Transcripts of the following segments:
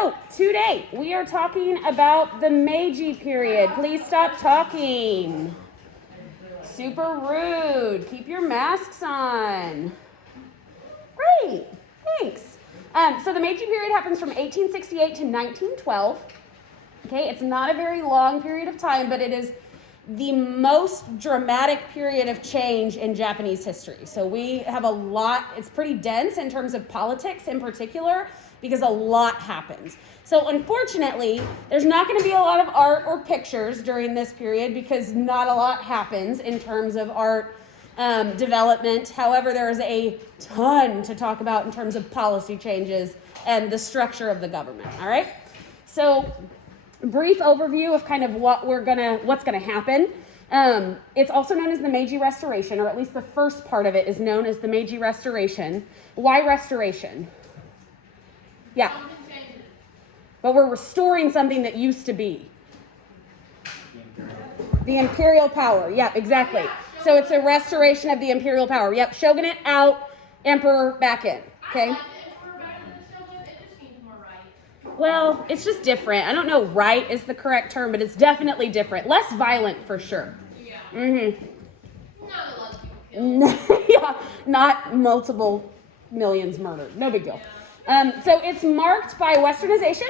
So today we are talking about the Meiji period. Please stop talking. Super rude. Keep your masks on. Great. Thanks. So the Meiji period happens from 1868 to 1912. Okay, it's not a very long period of time, but it is the most dramatic period of change in Japanese history. So we have a lot, it's pretty dense in terms of politics in particular, because a lot happens. So unfortunately, there's not going to be a lot of art or pictures during this period because not a lot happens in terms of art development. However, there is a ton to talk about in terms of policy changes and the structure of the government. All right. So brief overview of kind of what's gonna happen. It's also known as the Meiji Restoration, or at least the first part of it is known as the Meiji Restoration. Why restoration? Yeah. But we're restoring something that used to be. The imperial power. Yep, exactly. So it's a restoration of the imperial power. Yep, shogunate out, emperor back in. Okay. Well, it's just different. I don't know right is the correct term, but it's definitely different. Less violent for sure. Yeah. Mm-hmm. Yeah, not multiple millions murdered. No big deal. So it's marked by westernization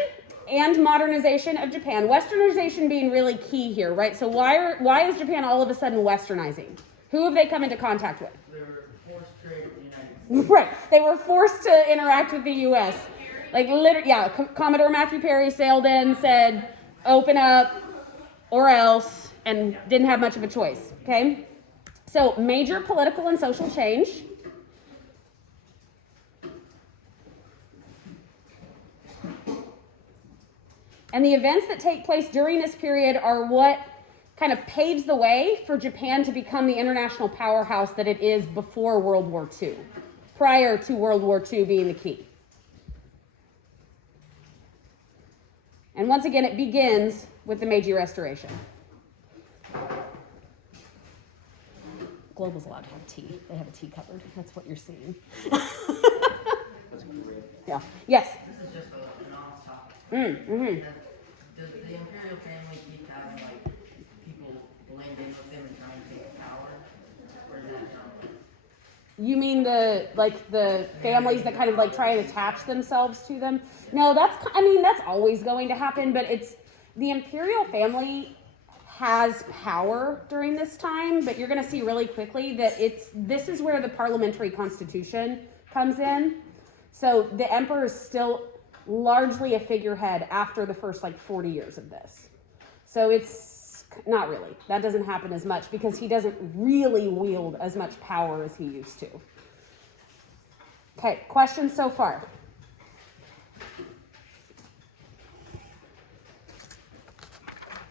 and modernization of Japan. Westernization being really key here, right? So why is Japan all of a sudden westernizing? Who have they come into contact with? They were forced to trade with the United States. Right. They were forced to interact with the U.S. Like, literally, yeah, Commodore Matthew Perry sailed in, said, open up or else, and didn't have much of a choice, okay? So, major political and social change. And the events that take place during this period are what kind of paves the way for Japan to become the international powerhouse that it is before World War II, prior to World War II being the key. And once again, it begins with the Meiji Restoration. Global's allowed to have tea. They have a tea cupboard. That's what you're seeing. Yeah. Yes? This is just an off topic. Mm-hmm. Does the imperial family keep having, like, people blend in with them and try and take power? Or is that not? You mean the families that kind of like try and attach themselves to them? No, that's always going to happen, but it's the imperial family has power during this time, but you're going to see really quickly that this is where the parliamentary constitution comes in. So the emperor is still largely a figurehead after the first 40 years of this. So it's not really. That doesn't happen as much because he doesn't really wield as much power as he used to. Okay, questions so far?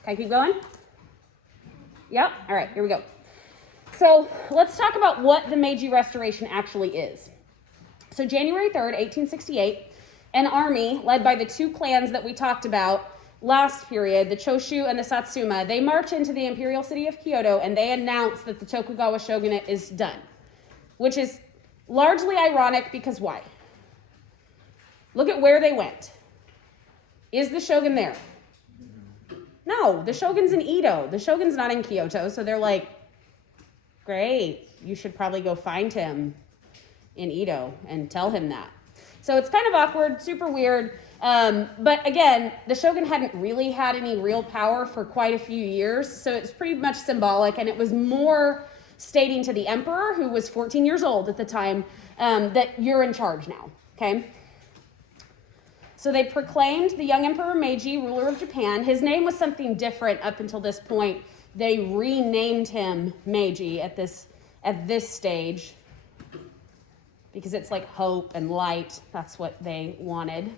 Okay, keep going? Yep, all right, here we go. So let's talk about what the Meiji Restoration actually is. So January 3rd, 1868, an army led by the two clans that we talked about last period, the Choshu and the Satsuma, they march into the imperial city of Kyoto and they announce that the Tokugawa shogunate is done, which is largely ironic because why? Look at where they went. Is the shogun there? No, the shogun's in Edo. The shogun's not in Kyoto, so they're like, great, you should probably go find him in Edo and tell him that. So it's kind of awkward, super weird. But again, the shogun hadn't really had any real power for quite a few years, so it's pretty much symbolic, and it was more stating to the emperor, who was 14 years old at the time, that you're in charge now, okay? So they proclaimed the young Emperor Meiji ruler of Japan. His name was something different up until this point. They renamed him Meiji at this stage because it's like hope and light. That's what they wanted.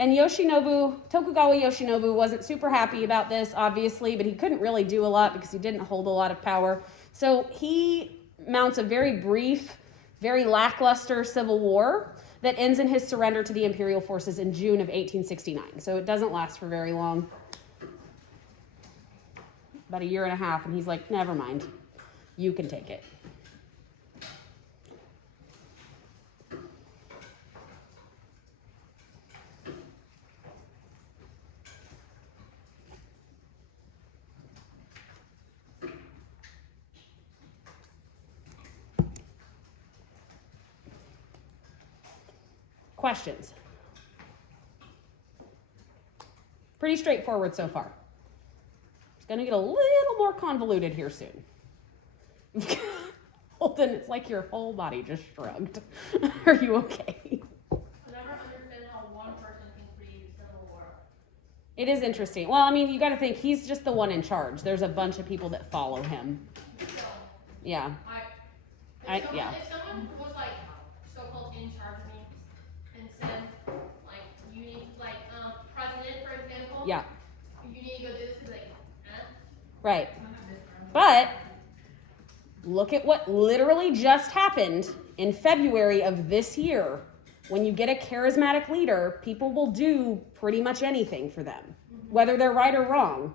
And Tokugawa Yoshinobu wasn't super happy about this, obviously, but he couldn't really do a lot because he didn't hold a lot of power. So he mounts a very brief, very lackluster civil war that ends in his surrender to the imperial forces in June of 1869. So it doesn't last for very long. About a year and a half, and he's like, never mind, you can take it. Questions? Pretty straightforward so far. It's going to get a little more convoluted here soon. Holden, it's like your whole body just shrugged. Are you okay? I never understood how one person can create civil war. It is interesting. Well, I mean, you got to think he's just the one in charge. There's a bunch of people that follow him. So, Yeah. if someone, yeah. if someone was like so-called in charge of me and said, like, you need, like, president, for example. Yeah. You need to go do this, he's like, Right. But look at what literally just happened in February of this year. When you get a charismatic leader, people will do pretty much anything for them, whether they're right or wrong.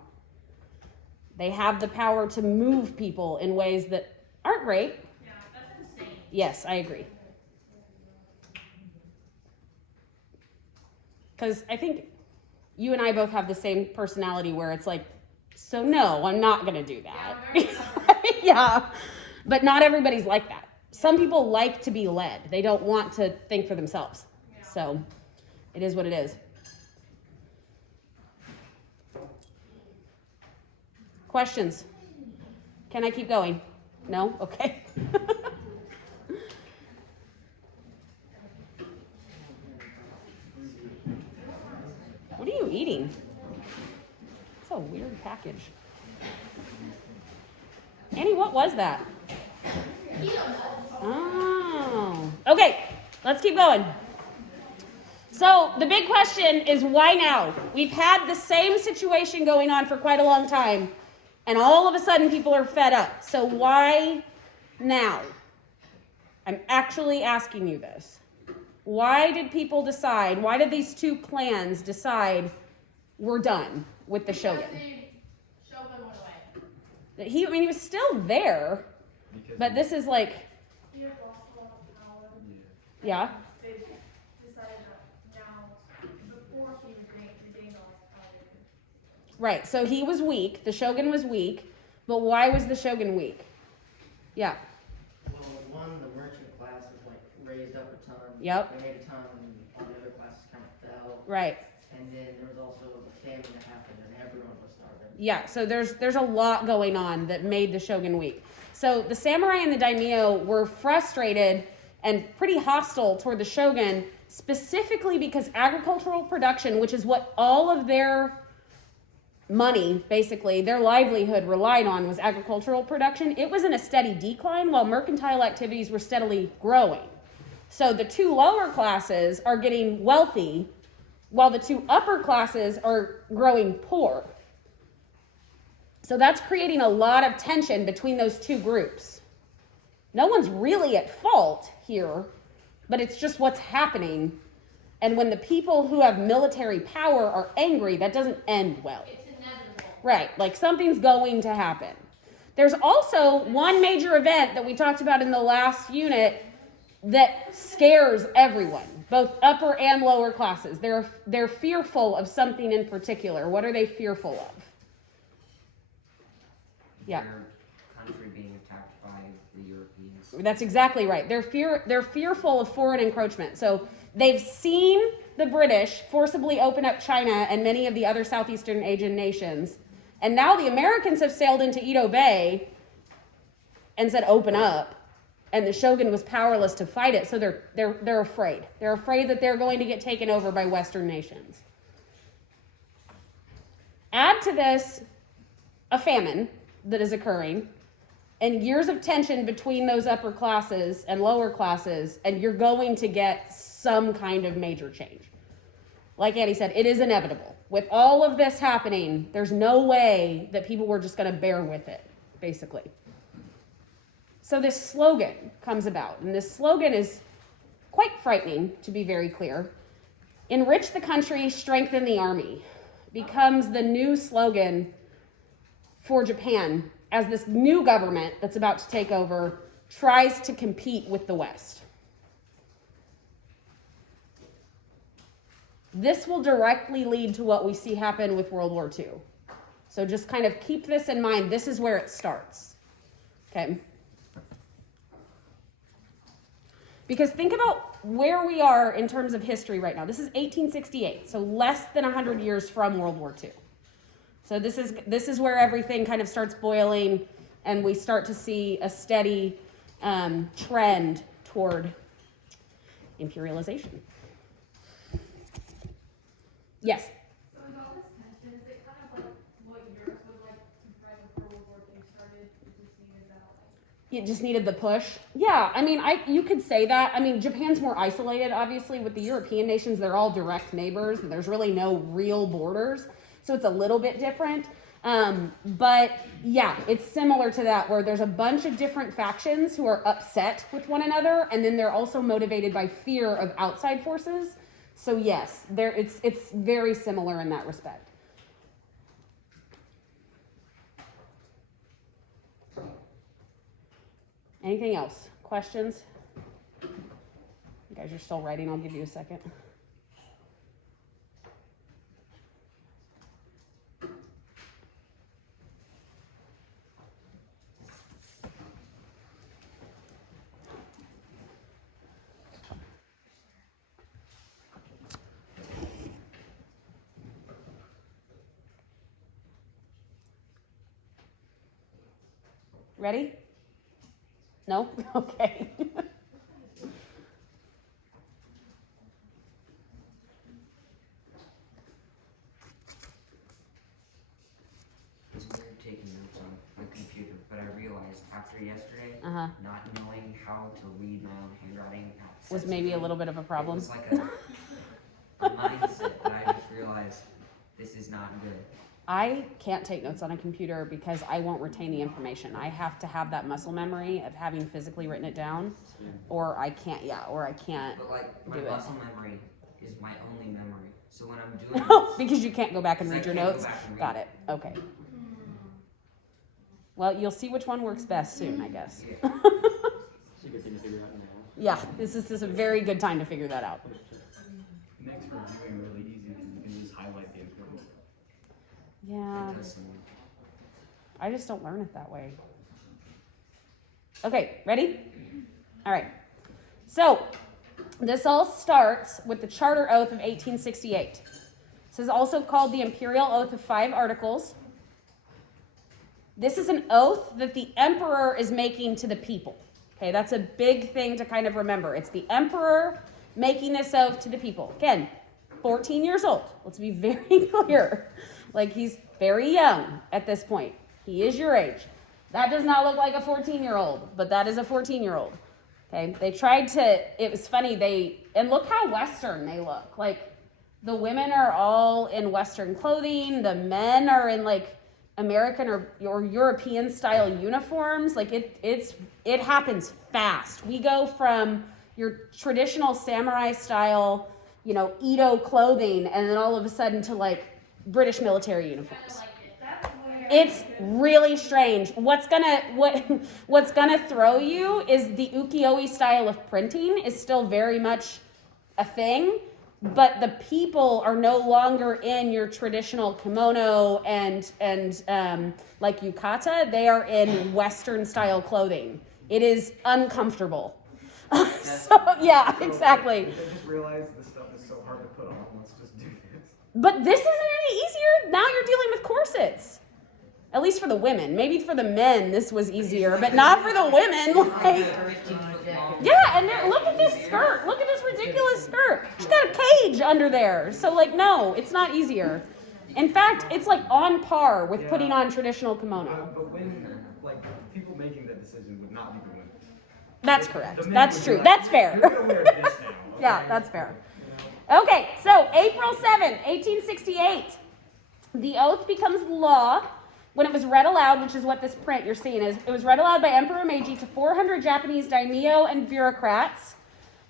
They have the power to move people in ways that aren't great. Yeah, that's insane. Yes, I agree. Because I think you and I both have the same personality where it's like, so no, I'm not going to do that. Yeah, I'm very stubborn. Yeah, but not everybody's like that. Some people like to be led. They don't want to think for themselves. Yeah. So it is what it is. Questions? Can I keep going? No? Okay. What are you eating? It's a weird package. Annie, what was that? Oh. Okay, let's keep going. So the big question is why now? We've had the same situation going on for quite a long time, and all of a sudden people are fed up. So why now? I'm actually asking you this. Why did people decide, why did these two clans decide we're done with the Shogun? The Shogun went away. He was still there, but this is like, He had lost a lot of power. yeah, They decided that now, before he regained all his power. right. So he was weak. The Shogun was weak, but why was the Shogun weak? Yeah, Well, one, the merchant class was like raised up a ton. Yep. They made a ton, and all the other classes kind of fell. right. And then there was also a famine that happened, and everyone was starving. Yeah, so there's a lot going on that made the Shogun weak. So the samurai and the daimyo were frustrated and pretty hostile toward the Shogun, specifically because agricultural production, which is what all of their money, basically, their livelihood relied on, was agricultural production. It was in a steady decline while mercantile activities were steadily growing. So the two lower classes are getting wealthy while the two upper classes are growing poor. So that's creating a lot of tension between those two groups. No one's really at fault here, but it's just what's happening. And when the people who have military power are angry, that doesn't end well. It's inevitable. Right, like something's going to happen. There's also one major event that we talked about in the last unit that scares everyone, both upper and lower classes. They're fearful of something in particular. What are they fearful of? Yeah. Their country being attacked by the Europeans. That's exactly right. They're fearful of foreign encroachment. So they've seen the British forcibly open up China and many of the other Southeastern Asian nations. And now the Americans have sailed into Edo Bay and said, open up. And the Shogun was powerless to fight it. So they're afraid. They're afraid that they're going to get taken over by Western nations. Add to this a famine that is occurring and years of tension between those upper classes and lower classes, and you're going to get some kind of major change. Like Annie said, it is inevitable. With all of this happening, there's no way that people were just going to bear with it, basically. So this slogan comes about, and this slogan is quite frightening, to be very clear. Enrich the country, strengthen the army becomes the new slogan for Japan as this new government that's about to take over tries to compete with the West. This will directly lead to what we see happen with World War II. So just kind of keep this in mind. This is where it starts. Okay. Because think about where we are in terms of history right now. This is 1868, so less than 100 years from World War II. So this is where everything kind of starts boiling, and we start to see a steady trend toward imperialization. Yes? So with all this tension, is it kind of like what Europe was like right before World War II started? It just needed that like. It just needed the push. Yeah, I mean, you could say that. I mean, Japan's more isolated, obviously. With the European nations, they're all direct neighbors. And there's really no real borders, so it's a little bit different. But yeah, it's similar to that, where there's a bunch of different factions who are upset with one another, and then they're also motivated by fear of outside forces. So yes, it's very similar in that respect. Anything else? Questions? You guys are still writing. I'll give you a second. Ready? No? Okay. It's weird taking notes on the computer, but I realized after yesterday, Uh-huh. not knowing how to read my own handwriting Was maybe a little bit of a It problem. was like a mindset that I just realized this is not good. I can't take notes on a computer because I won't retain the information. I have to have that muscle memory of having physically written it down, or I can't, or I can't. But like my Do it. muscle memory is my only memory. So when I'm doing this, Because you can't go back and I read your can't go notes? back and read Got it. Okay. Well, you'll see which one works best soon, I guess. Yeah. It's a good thing to figure out now. Yeah, this is a very good time to figure that out. Makes reviewing really easy because you can just highlight the important. Yeah, It does some- I just don't learn it that way. Okay, ready? All right. So, this all starts with the Charter Oath of 1868. This is also called the Imperial Oath of 5 Articles. This is an oath that the emperor is making to the people. Okay, that's a big thing to kind of remember. It's the emperor making this oath to the people. Again, 14 years old. Let's be very clear. Like, he's very young at this point. He is your age. That does not look like a 14-year-old, but that is a 14-year-old. Okay, they tried to, it was funny, and look how Western they look. Like, the women are all in Western clothing. The men are in, like, American or European style uniforms. Like, it happens fast. We go from your traditional samurai style, Edo clothing, and then all of a sudden to, like, British military Kind of uniforms. like it. That's weird. It's really strange. What's gonna throw you is the ukiyo-e style of printing is still very much a thing, but the people are no longer in your traditional kimono and like yukata. They are in Western style clothing. It is uncomfortable. So yeah, exactly. They just realized this stuff is so hard to put on. Let's just do this. But this isn't any easier. Now you're dealing with corsets. At least for the women. Maybe for the men this was easier, but not for the women. Like, 15-foot long. yeah, and look at this skirt. Look at this ridiculous skirt. She's got a cage under there. So, like, no, it's not easier. In fact, it's like on par with putting on traditional kimono. But when, like, people making that decision would not be the women. That's The correct. men That's would be true. like, That's fair. You're gonna wear this now. Yeah, okay? that's fair. You know? Okay, so April 7th, 1868. The oath becomes law when it was read aloud, which is what this print you're seeing is. It was read aloud by Emperor Meiji to 400 Japanese daimyo and bureaucrats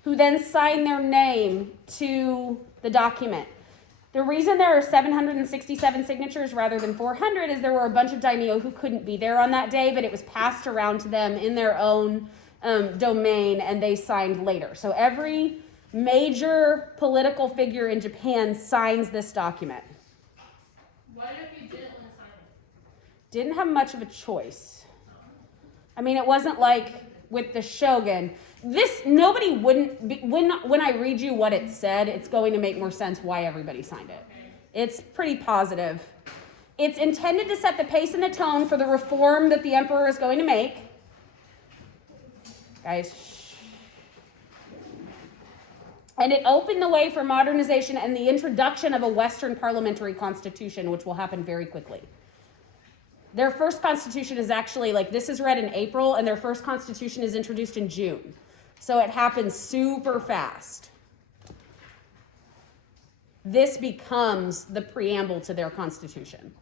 who then signed their name to the document. The reason there are 767 signatures rather than 400 is there were a bunch of daimyo who couldn't be there on that day, but it was passed around to them in their own domain, and they signed later. So every major political figure in Japan signs this document. What if you didn't want to sign it? Didn't have much of a choice. I mean, it wasn't like with the shogun. this, nobody wouldn't be, when I read you what it said, it's going to make more sense why everybody signed it. It's pretty positive. It's intended to set the pace and the tone for the reform that the emperor is going to make. Guys, shh. And it opened the way for modernization and the introduction of a Western parliamentary constitution, which will happen very quickly. Their first constitution is actually, like, this is read in April, and their first constitution is introduced in June. So it happens super fast. This becomes the preamble to their constitution.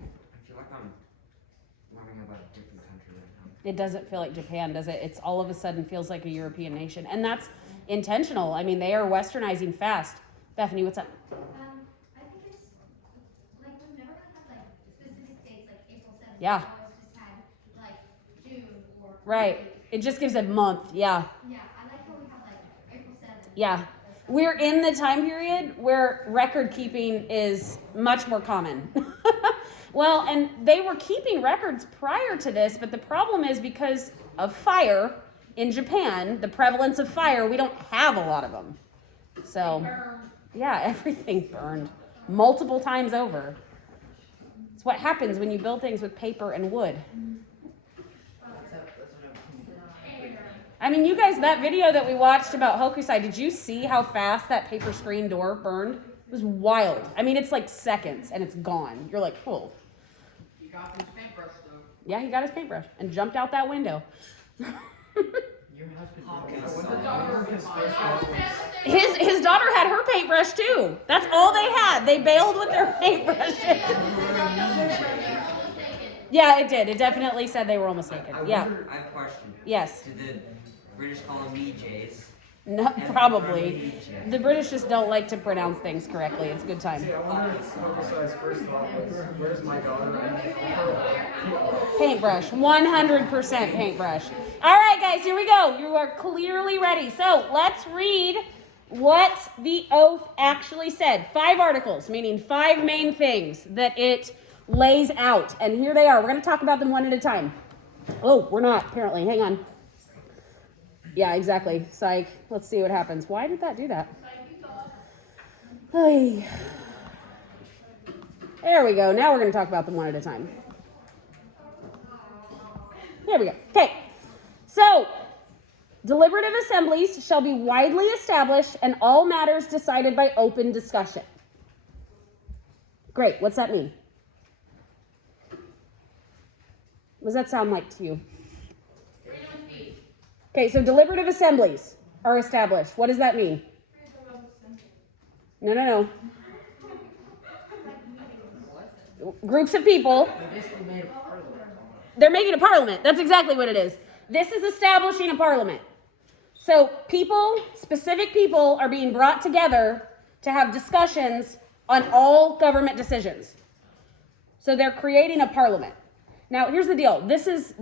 I feel like I'm learning about a different country right now. It doesn't feel like Japan, does it? It's all of a sudden feels like a European nation. And that's intentional. I mean, they are westernizing fast. Bethany, what's up? I think it's like we've never really had like specific dates like April 7th. Yeah. We always just had like June or Right. It just gives a month. Yeah. Yeah, I like how we have like April 7th. Yeah. We're in the time period where record keeping is much more common. Well, and they were keeping records prior to this, but the problem is because of fire in Japan, the prevalence of fire, we don't have a lot of them. So, yeah, everything burned multiple times over. It's what happens when you build things with paper and wood. I mean, you guys, that video that we watched about Hokusai, did you see how fast that paper screen door burned? It was wild. I mean, it's like seconds and it's gone. You're like, oh. He got his paintbrush though. Yeah, he got his paintbrush and jumped out that window. Your husband. His daughter had her paintbrush too. That's all they had. They bailed with their paintbrushes. Yeah, it did. It definitely said they were almost naked. I Yeah. wonder, I have a question. Yes. Do the British call them EJs? No, probably. The British just don't like to pronounce things correctly. It's a good time. See, I wonder if Hokusai's first thought was, where's my daughter? Paintbrush. 100% paintbrush. All right, guys, here we go. You are clearly ready. So let's read what the oath actually said. 5 articles, meaning 5 main things that it lays out. And here they are. We're going to talk about them one at a time. Oh, we're not, apparently. Hang on. Yeah, exactly. Psych. Let's see what happens. Why did that do that? Ay. There we go. Now we're going to talk about them one at a time. There we go. Okay. So, deliberative assemblies shall be widely established and all matters decided by open discussion. Great. What's that mean? What does that sound like to you? Freedom of speech. Okay, so deliberative assemblies are established. What does that mean? No. Groups of people. They basically made a parliament. They're making a parliament. That's exactly what it is. This is establishing a parliament. So people, specific people, are being brought together to have discussions on all government decisions. So they're creating a parliament. Now, here's the deal. This is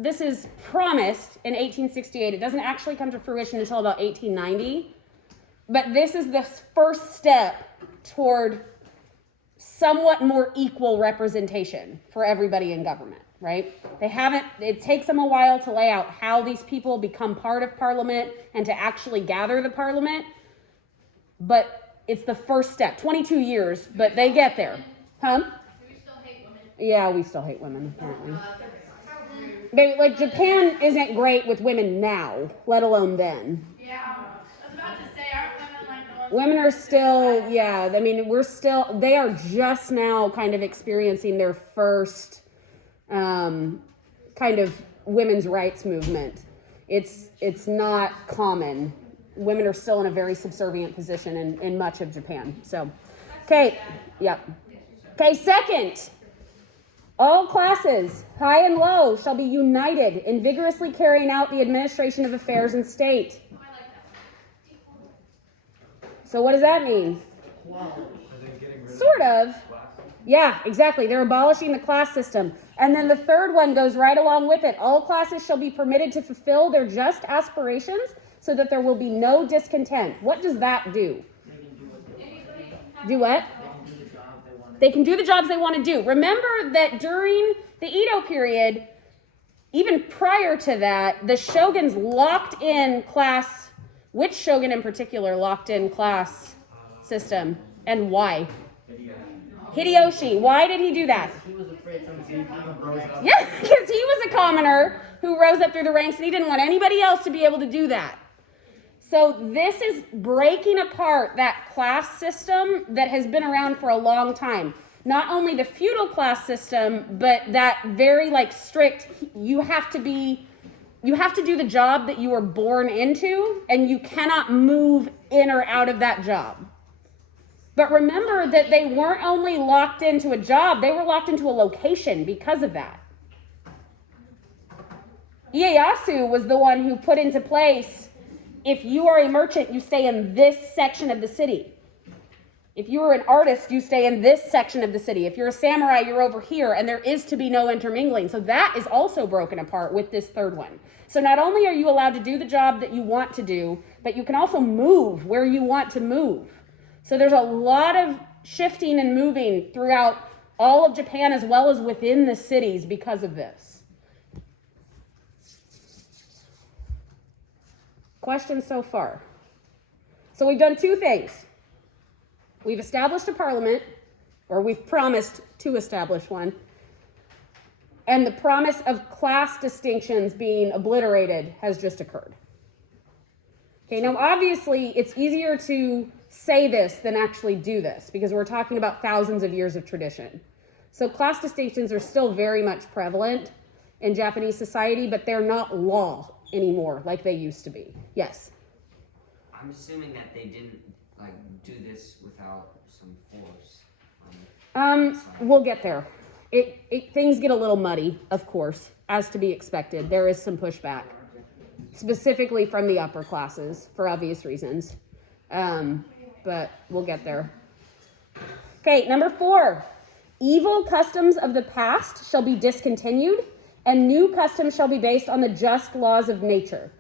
promised in 1868. It doesn't actually come to fruition until about 1890. But this is the first step toward somewhat more equal representation for everybody in government, right? It takes them a while to lay out how these people become part of Parliament and to actually gather the Parliament. But it's the first step. 22 years, but they get there. Huh? Do we still hate women? Yeah, we still hate women, apparently. Like, Japan isn't great with women now, let alone then. Yeah. I was about to say, aren't women like the ones? Women are still, yeah, I mean, they are just now kind of experiencing their first kind of women's rights movement. It's not common. Women are still in a very subservient position in much of Japan. So, okay, yep. Okay, second, All classes, high and low, shall be united in vigorously carrying out the administration of affairs in state. I like that one. So what does that mean? Are they getting rid Sort of. class? Yeah, exactly. They're abolishing the class system. And then the third one goes right along with it. All classes shall be permitted to fulfill their just aspirations so that there will be no discontent. What does that do? They can do what Do what? they can do the job they want to They can do the jobs they want to do. Remember that during the Edo period, even prior to that, the shoguns locked in class. Which shogun in particular locked in class system and why? Hideyoshi. Why did he do that? He was afraid some people Rose up. Yeah, because he was a commoner who rose up through the ranks and he didn't want anybody else to be able to do that. So this is breaking apart that class system that has been around for a long time. Not only the feudal class system, but that very strict, you have to do the job that you were born into, and you cannot move in or out of that job. But remember that they weren't only locked into a job, they were locked into a location because of that. Ieyasu was the one who put into place, if you are a merchant, you stay in this section of the city. If you are an artist, you stay in this section of the city. If you're a samurai, you're over here, and there is to be no intermingling. So that is also broken apart with this third one. So not only are you allowed to do the job that you want to do, but you can also move where you want to move. So there's a lot of shifting and moving throughout all of Japan as well as within the cities because of this. Questions so far? So we've done two things. We've established a parliament, or we've promised to establish one, and the promise of class distinctions being obliterated has just occurred. Okay, now obviously it's easier to say this than actually do this because we're talking about thousands of years of tradition. So class distinctions are still very much prevalent in Japanese society, but they're not law anymore like they used to be. Yes? I'm assuming that they didn't do this without some force. We'll get there. Things get a little muddy, of course, as to be expected. There is some pushback, specifically from the upper classes for obvious reasons. But we'll get there. Okay, number 4. Evil customs of the past shall be discontinued, and new customs shall be based on the just laws of nature.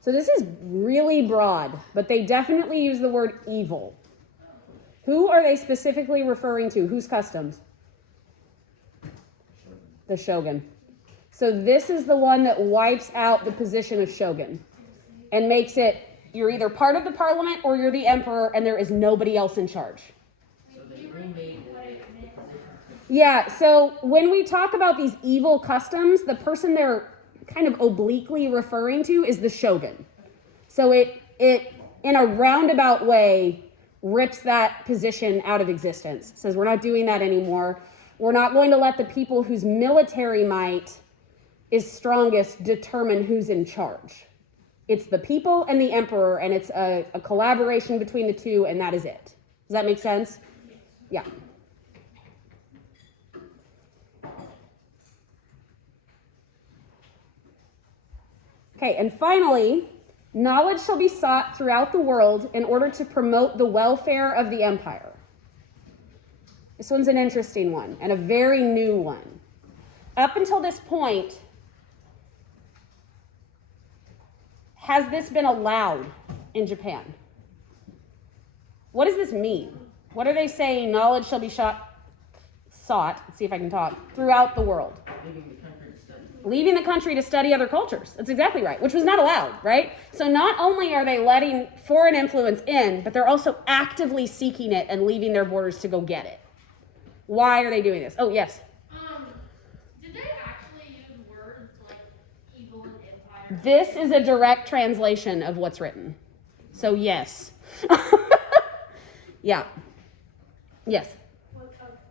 So this is really broad, but they definitely use the word evil. Who are they specifically referring to? Whose customs? The shogun. So this is the one that wipes out the position of shogun and makes it, you're either part of the parliament or you're the emperor and there is nobody else in charge. So they remade Yeah, so when we talk about these evil customs, the person they're kind of obliquely referring to is the shogun. So it in a roundabout way rips that position out of existence. Says we're not doing that anymore. We're not going to let the people whose military might is strongest determine who's in charge. It's the people and the emperor, and it's a collaboration between the two, and that is it. Does that make sense? Yeah. Okay, and finally, knowledge shall be sought throughout the world in order to promote the welfare of the empire. This one's an interesting one and a very new one. Up until this point, has this been allowed in Japan? What does this mean? What are they saying? Knowledge shall be sought, let's see if I can talk, throughout the world. Leaving the country to study other cultures. That's exactly right, which was not allowed, right? So not only are they letting foreign influence in, but they're also actively seeking it and leaving their borders to go get it. Why are they doing this? Oh, yes. Did they actually use words like evil and empire? This is a direct translation of what's written. So yes. Yeah. Yes.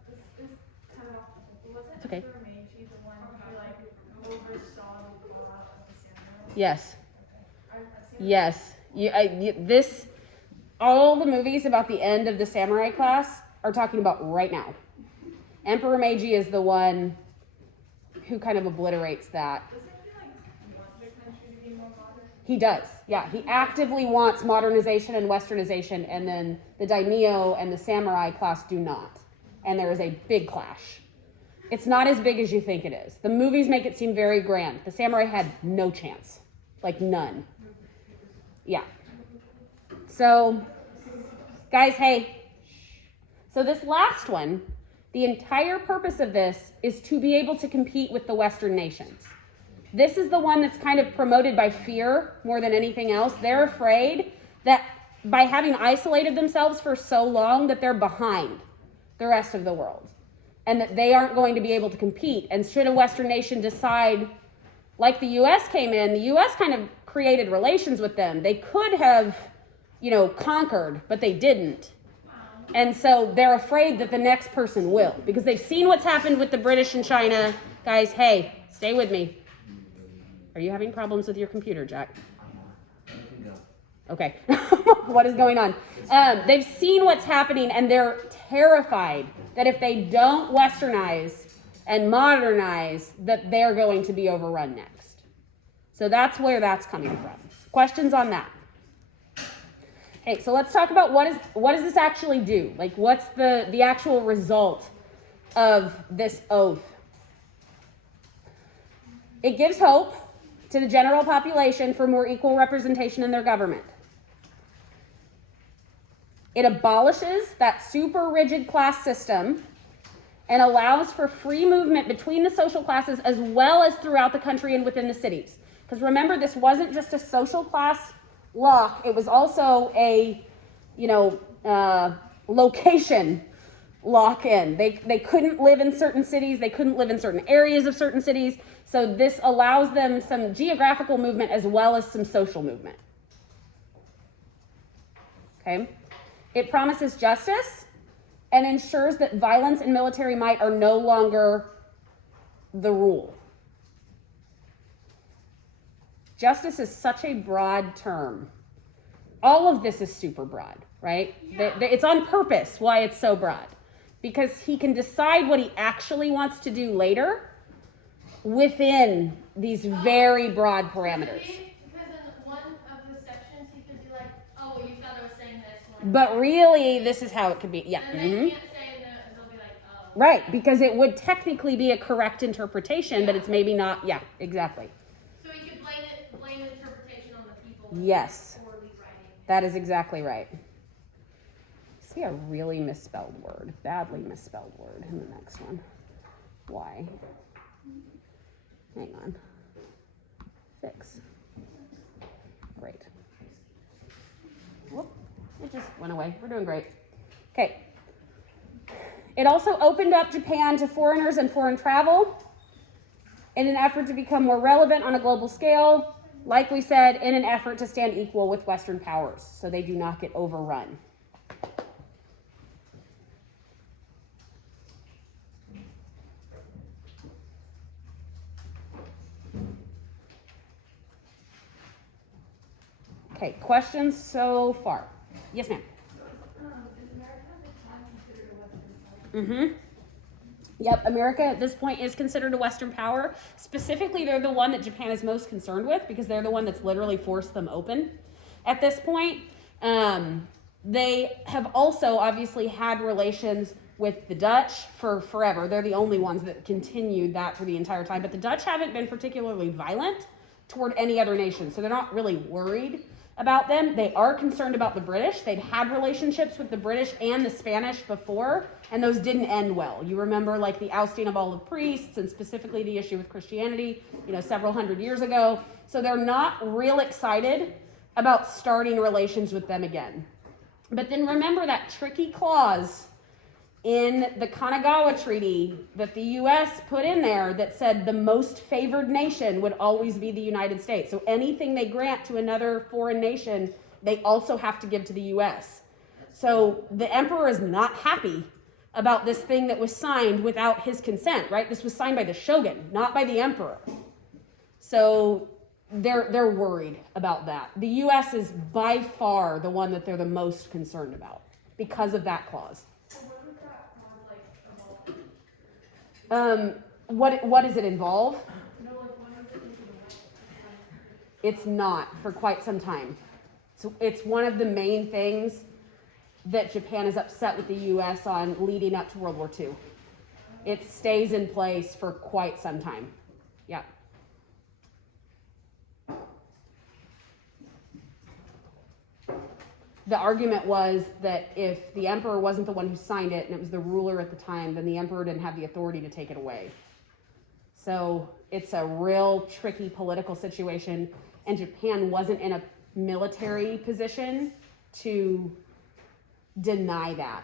This is kind of off the whole. Wasn't It's okay. Emperor Meiji the one who oversaw the plot of the samurai? Yes. I've seen Yes. All the movies about the end of the samurai class are talking about right now. Emperor Meiji is the one who kind of obliterates that. Doesn't he like want their country to be more modern? He does, yeah. He actively wants modernization and westernization, and then the daimyo and the samurai class do not. And there is a big clash. It's not as big as you think it is. The movies make it seem very grand. The samurai had no chance, like none. Yeah. So, guys, hey. So this last one, the entire purpose of this is to be able to compete with the Western nations. This is the one that's kind of promoted by fear more than anything else. They're afraid that by having isolated themselves for so long that they're behind the rest of the world and that they aren't going to be able to compete. And should a Western nation decide, like the U.S. came in, the U.S. kind of created relations with them. They could have, conquered, but they didn't. And so they're afraid that the next person will, because they've seen what's happened with the British and China. Guys, hey, stay with me. Are you having problems with your computer, Jack? You can go. Okay. What is going on? They've seen what's happening, and they're terrified that if they don't westernize and modernize, that they're going to be overrun next. So that's where that's coming from. Questions on that? Okay, so let's talk about what does this actually do? Like, what's the actual result of this oath? It gives hope to the general population for more equal representation in their government. It abolishes that super rigid class system and allows for free movement between the social classes as well as throughout the country and within the cities. Because remember, this wasn't just a social class lock, it was also a, location lock-in. They couldn't live in certain cities, they couldn't live in certain areas of certain cities, so this allows them some geographical movement as well as some social movement. Okay? It promises justice and ensures that violence and military might are no longer the rule. Justice is such a broad term. All of this is super broad, right? It's on purpose why it's so broad. Because he can decide what he actually wants to do later within these very broad parameters. Because in one of the sections, he could be like, oh, well, you thought I was saying this one. But really, this is how it could be. Yeah. And they can't say no, and they'll be like, oh. Right, because it would technically be a correct interpretation, but it's maybe not. Yeah, exactly. So he could blame interpretation on the people. Yes. Poorly writing. That is exactly right. See a really misspelled word, badly misspelled word in the next one. Why? Hang on. Fix. Great. Whoop, it just went away. We're doing great. Okay. It also opened up Japan to foreigners and foreign travel in an effort to become more relevant on a global scale. Like we said, in an effort to stand equal with Western powers so they do not get overrun. Okay, questions so far? Yes, ma'am. Is America at this time considered a Western power? Mm-hmm. Yep, America at this point is considered a Western power. Specifically, they're the one that Japan is most concerned with because they're the one that's literally forced them open at this point. They have also obviously had relations with the Dutch for forever. They're the only ones that continued that for the entire time. But the Dutch haven't been particularly violent toward any other nation, so they're not really worried about them. They are concerned about the British. They'd had relationships with the British and the Spanish before, and those didn't end well. You remember like the ousting of all the priests and specifically the issue with Christianity, several hundred years ago. So they're not real excited about starting relations with them again. But then remember that tricky clause in the Kanagawa Treaty that the U.S. put in there that said the most favored nation would always be the United States. So anything they grant to another foreign nation, they also have to give to the U.S. So the emperor is not happy about this thing that was signed without his consent, right? This was signed by the shogun, not by the emperor. So they're worried about that. The U.S. is by far the one that they're the most concerned about because of that clause. So what would What does it involve? No, like when is it into the West? It's not for quite some time. So it's one of the main things that Japan is upset with the U.S. on leading up to World War II. It stays in place for quite some time. Yeah. The argument was that if the emperor wasn't the one who signed it and it was the ruler at the time, then the emperor didn't have the authority to take it away. So it's a real tricky political situation, and Japan wasn't in a military position to deny that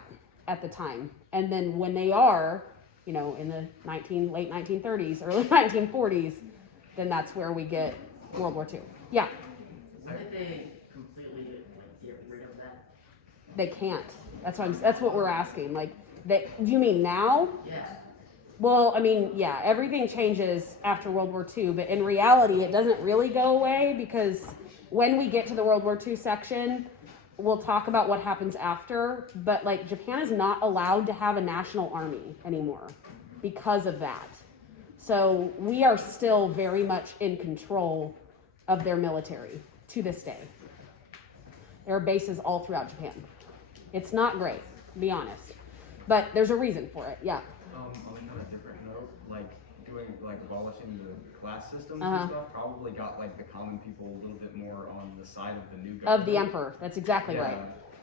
at the time. And then when they are, you know, in the late 1930s, early 1940s, then that's where we get World War II. Yeah, When did they completely get rid of that? they can't. That's what we're asking. Like, you mean now? Yeah. Well, I mean, yeah, everything changes after World War II, but in reality, it doesn't really go away, because when we get to the World War II section, we'll talk about what happens after, but like Japan is not allowed to have a national army anymore because of that. So we are still very much in control of their military to this day. There are bases all throughout Japan. It's not great, to be honest, but there's a reason for it, yeah. On a different note, like abolishing the class systems Uh-huh. and stuff probably got like the common people a little bit more on the side of the new government. Of the emperor, that's exactly Yeah, right.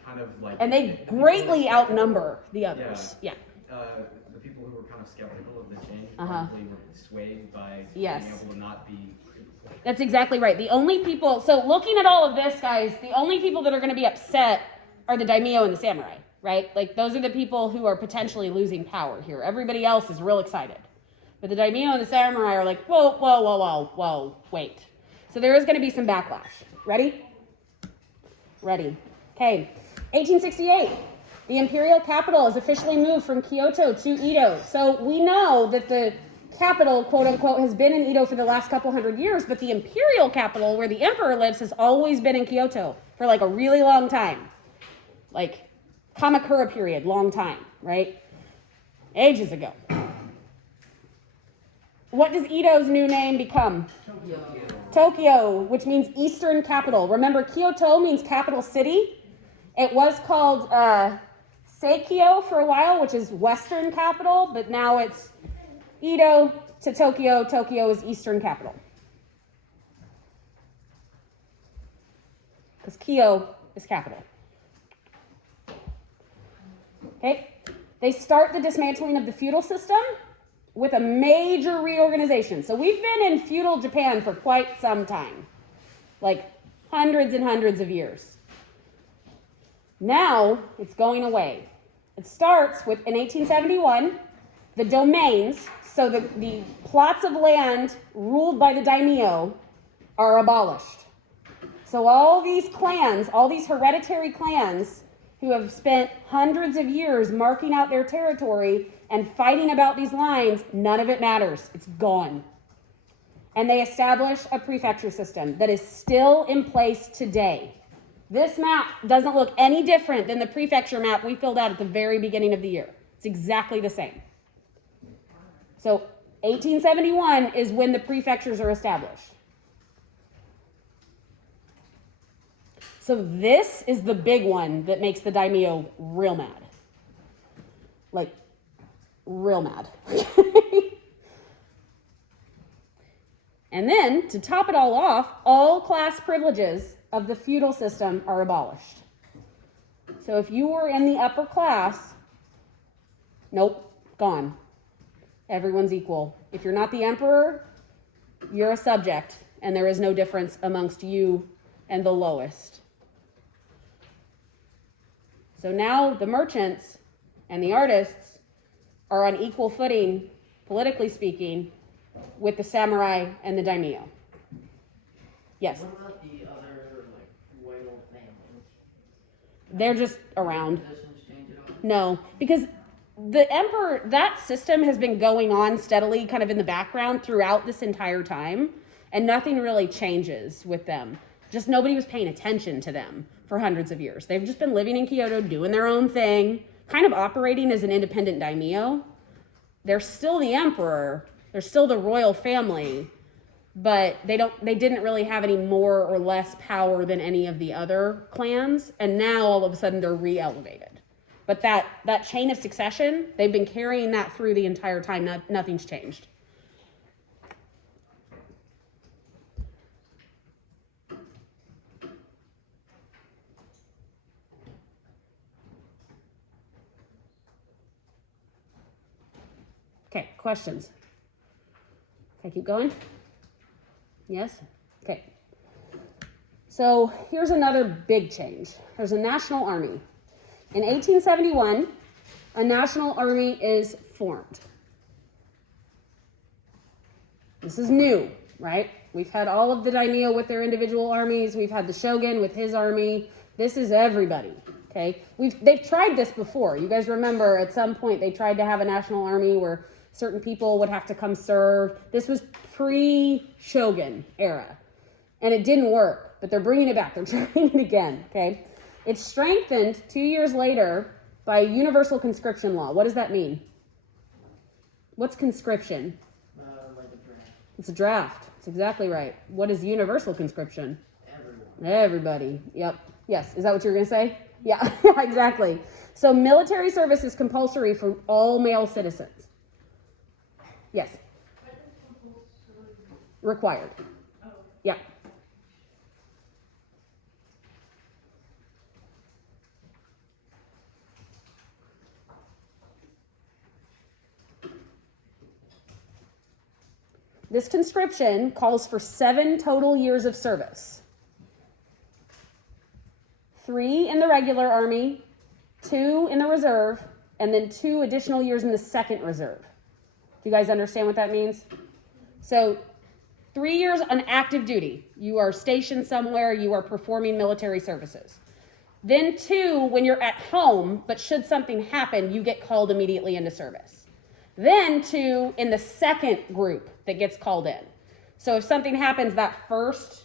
Kind of like. And they greatly outnumber the others, yeah. The people who were kind of skeptical of the change Uh-huh. probably were swayed by Yes. being able to not be. That's exactly right. The only people, so looking at all of this, guys, the only people that are going to be upset are the daimyo and the samurai, right? Like, those are the people who are potentially losing power here. Everybody else is real excited. But the daimyo and the samurai are like, whoa, wait. So there is going to be some backlash. Ready? Ready. Okay. 1868. The imperial capital is officially moved from Kyoto to Edo. So we know that the capital, quote unquote, has been in Edo for the last couple hundred years, but the imperial capital, where the emperor lives, has always been in Kyoto for like a really long time. Like Kamakura period, long time, right? Ages ago. What does Edo's new name become? Tokyo, which means Eastern capital. Remember, Kyoto means capital city. It was called Seikyo for a while, which is Western capital, but now it's Edo to Tokyo. Tokyo is Eastern capital. Because Kyo is capital. Okay? They start the dismantling of the feudal system with a major reorganization. So we've been in feudal Japan for quite some time, like hundreds and hundreds of years. Now it's going away. It starts with, in 1871, the domains, so the plots of land ruled by the daimyo, are abolished. So all these clans, all these hereditary clans who have spent hundreds of years marking out their territory and fighting about these lines, none of it matters. It's gone. And they establish a prefecture system that is still in place today. This map doesn't look any different than the prefecture map we filled out at the very beginning of the year. It's exactly the same. So 1871 is when the prefectures are established. So this is the big one that makes the daimyo real mad. Like, real mad. And then, to top it all off, all class privileges of the feudal system are abolished. So if you were in the upper class, nope, gone. Everyone's equal. If you're not the emperor, you're a subject, and there is no difference amongst you and the lowest. So now the merchants and the artists are on equal footing, politically speaking, with the samurai and the daimyo. Yes? What about the other, royal families? They're just around. Positions change at all? No, because the emperor, that system has been going on steadily kind of in the background throughout this entire time, and nothing really changes with them. Just nobody was paying attention to them for hundreds of years. They've just been living in Kyoto, doing their own thing, kind of operating as an independent daimyo, they're still the emperor, they're still the royal family, but they didn't really have any more or less power than any of the other clans, and now all of a sudden they're re-elevated. But that chain of succession, they've been carrying that through the entire time. Nothing's changed. Okay, questions? Okay, keep going. Yes? Okay. So here's another big change. There's a national army. In 1871, a national army is formed. This is new, right? We've had all of the daimyo with their individual armies. We've had the shogun with his army. This is everybody, okay? They've tried this before. You guys remember at some point they tried to have a national army where certain people would have to come serve. This was pre-shogun era, and it didn't work, but they're bringing it back. They're trying it again, okay? It's strengthened 2 years later by universal conscription law. What does that mean? What's conscription? Like a draft. It's a draft. It's exactly right. What is universal conscription? Everyone. Everybody. Yep. Yes. Is that what you were going to say? Yeah, exactly. So military service is compulsory for all male citizens. Yes. Required. Yeah. This conscription calls for 7 total years of service. 3 in the regular army, 2 in the reserve, and then 2 additional years in the second reserve. Do you guys understand what that means? So 3 years on active duty. You are stationed somewhere, you are performing military services. Then 2 when you're at home, but should something happen, you get called immediately into service. Then 2 in the second group that gets called in. So if something happens, that first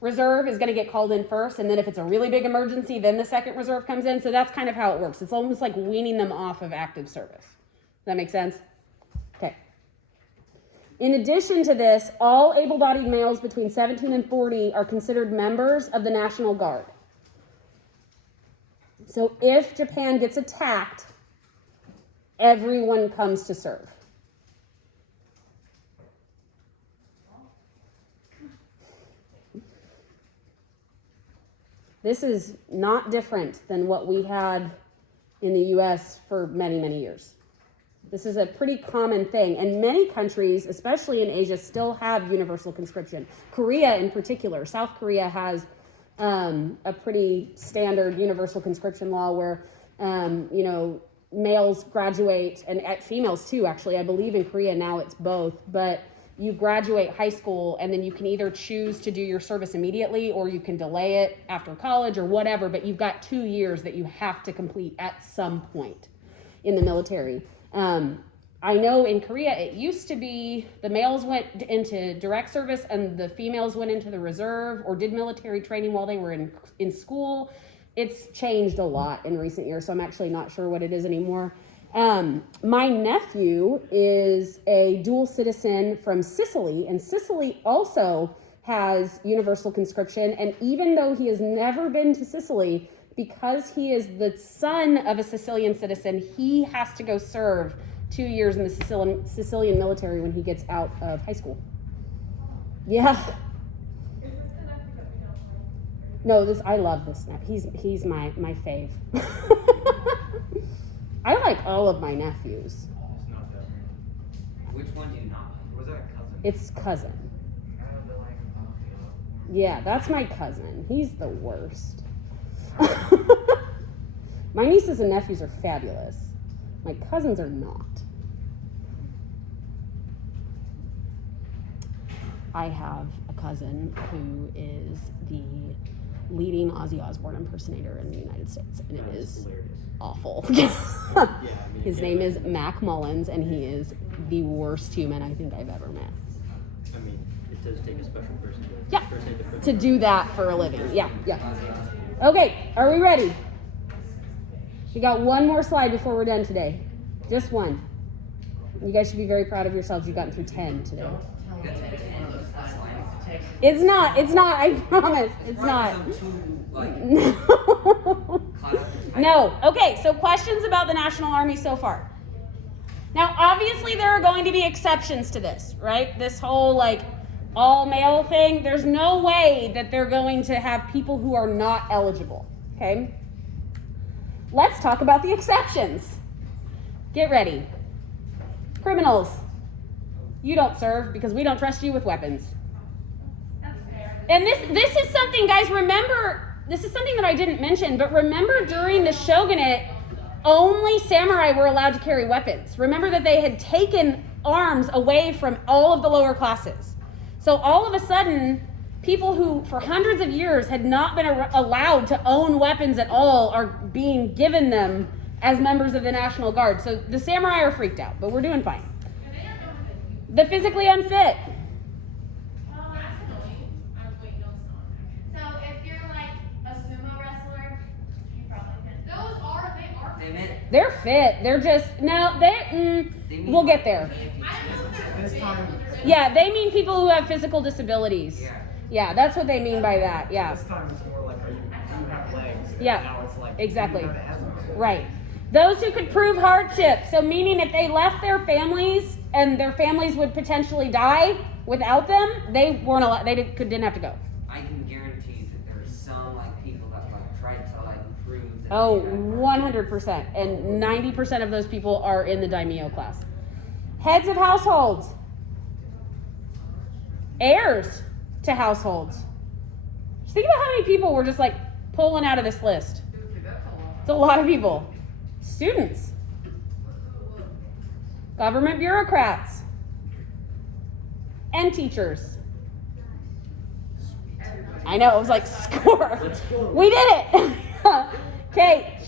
reserve is going to get called in first, and then if it's a really big emergency, then the second reserve comes in. So that's kind of how it works. It's almost like weaning them off of active service. Does that make sense? Okay. In addition to this, all able-bodied males between 17 and 40 are considered members of the National Guard. So if Japan gets attacked, everyone comes to serve. This is not different than what we had in the US for many, many years. This is a pretty common thing, and many countries, especially in Asia, still have universal conscription. Korea in particular, South Korea has a pretty standard universal conscription law where, males graduate, and females too, actually. I believe in Korea now it's both, but you graduate high school and then you can either choose to do your service immediately or you can delay it after college or whatever, but you've got 2 years that you have to complete at some point in the military. I know in Korea it used to be the males went into direct service and the females went into the reserve or did military training while they were in school. It's changed a lot in recent years, so I'm actually not sure what it is anymore. My nephew is a dual citizen from Sicily, and Sicily also has universal conscription. And even though he has never been to Sicily, because he is the son of a Sicilian citizen, he has to go serve 2 years in the Sicilian military when he gets out of high school. Yeah. Is this the nephew that we don't like? No, I love this nephew. He's my fave. I like all of my nephews. It's not that weird. Which one do you not like? Or was that a cousin? It's cousin. I don't know, like, Yeah, that's my cousin. He's the worst. My nieces and nephews are fabulous. My cousins are not. I have a cousin who is the leading Ozzy Osbourne impersonator in the United States, and it That's is hilarious. awful. Yeah, I mean, His name is Mac Mullins, and he is the worst human I think I've ever met. I mean, it does take a special person to Yeah, impersonate the person. to do that for a living. Yeah. Okay, are we ready? We got one more slide before we're done today. Just one. You guys should be very proud of yourselves. You've gotten through 10 today. Don't tell me that it's one of those texts. It's not, I promise. It's not. I'm too, like, No. caught up in No. Okay, so questions about the National Army so far. Now, obviously, there are going to be exceptions to this, right? This whole, like, all male thing. There's no way that they're going to have people who are not eligible, okay? Let's talk about the exceptions. Get ready. Criminals. You don't serve because we don't trust you with weapons. That's fair. And this is something, guys, remember, this is something that I didn't mention, but remember during the shogunate, only samurai were allowed to carry weapons. Remember that they had taken arms away from all of the lower classes. So all of a sudden, people who for hundreds of years had not been allowed to own weapons at all are being given them as members of the National Guard. So the samurai are freaked out, but we're doing fine. And they don't know what to do. The physically unfit. Well, that's annoying. Wait, no, it's not. So if you're like a sumo wrestler, you probably can. Those are, they are. They meant, They're fit. They're just, no, they mean we'll get there. I don't know if they're This fit, time- but they're. Yeah, they mean people who have physical disabilities. Yeah. Yeah, that's what they mean by that. Yeah, This time it's more like, do you have legs? And Yeah, Now it's like, exactly. do you have asthma? right. Those who could prove hardship. So meaning if they left their families and their families would potentially die without them, they weren't allowed, they didn't have to go. I can guarantee you that there are some like people that like tried to like prove that. Oh, they had- 100%. And 90% of those people are in the daimyo class. Heads of households. Heirs to households. Just think about how many people we're just like pulling out of this list. It's a lot of people. Students. Government bureaucrats. And teachers. I know, it was like score. We did it. Okay,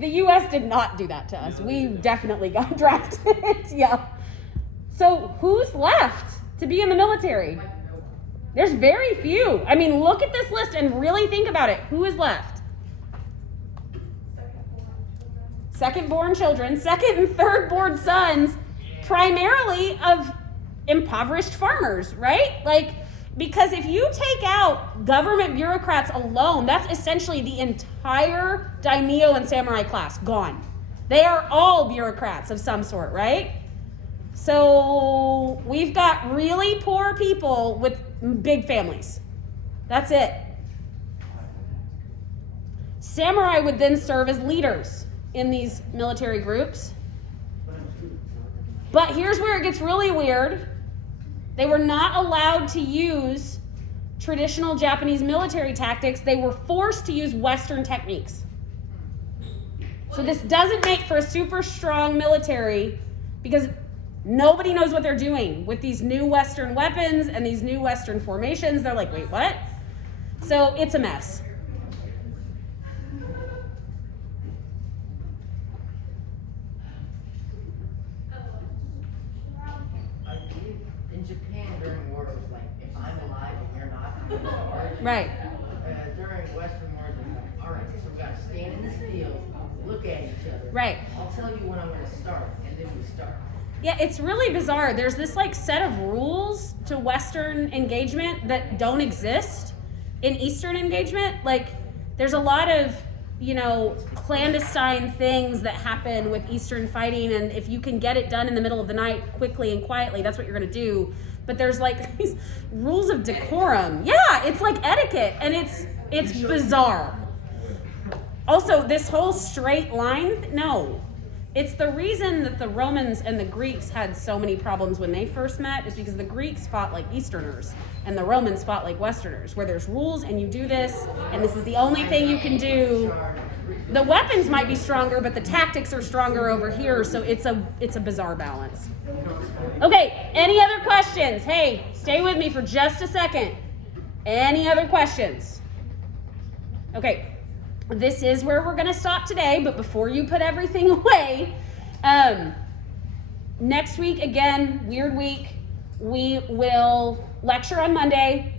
the US did not do that to us. We definitely got drafted. Yeah. So who's left to be in the military? There's very few. I mean, look at this list and really think about it. Who is left? Second-born children, second and third-born sons, primarily of impoverished farmers, right? Like, because if you take out government bureaucrats alone, that's essentially the entire daimyo and samurai class gone. They are all bureaucrats of some sort, right? So we've got really poor people with big families. That's it. Samurai would then serve as leaders in these military groups. But here's where it gets really weird. They were not allowed to use traditional Japanese military tactics. They were forced to use Western techniques. So this doesn't make for a super strong military because nobody knows what they're doing with these new Western weapons and these new Western formations. They're like, wait, what? So it's a mess. In Japan during war, it was like, if I'm alive and you're not, I'm in charge. Right. During Western wars, it was like, all right, so we gotta stand in this field, look at each other. Right. I'll tell you when I'm gonna start, and then we start. Yeah, it's really bizarre. There's this like set of rules to Western engagement that don't exist in Eastern engagement. Like there's a lot of, you know, clandestine things that happen with Eastern fighting, and if you can get it done in the middle of the night quickly and quietly, that's what you're gonna do. But there's like these rules of decorum. Yeah, it's like etiquette, and it's bizarre. Also, this whole straight line, no. It's the reason that the Romans and the Greeks had so many problems when they first met is because the Greeks fought like Easterners and the Romans fought like Westerners, where there's rules and you do this and this is the only thing you can do. The weapons might be stronger, but the tactics are stronger over here, so it's a bizarre balance. Okay, any other questions? Hey, stay with me for just a second. Any other questions? Okay. This is where we're going to stop today, but before you put everything away, next week, again, weird week, we will lecture on Monday.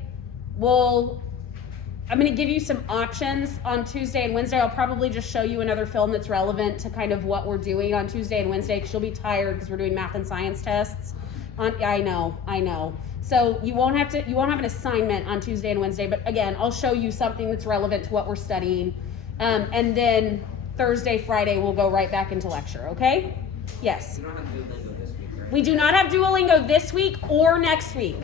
We'll I'm going to give you some options on Tuesday and Wednesday. I'll probably just show you another film that's relevant to kind of what we're doing on Tuesday and Wednesday, because you'll be tired because we're doing math and science tests. I know. So you won't have an assignment on Tuesday and Wednesday, but again, I'll show you something that's relevant to what we're studying. And then Thursday, Friday, we'll go right back into lecture, okay? Yes. You don't have Duolingo this week, right? We do not have Duolingo this week or next week.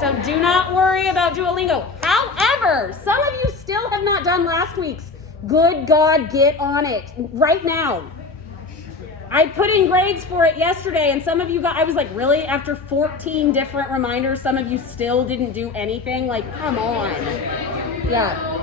So do not worry about Duolingo. However, some of you still have not done last week's. Good God, get on it right now. I put in grades for it yesterday, and some of you I was like, really? After 14 different reminders, some of you still didn't do anything? Like, come on. Yeah.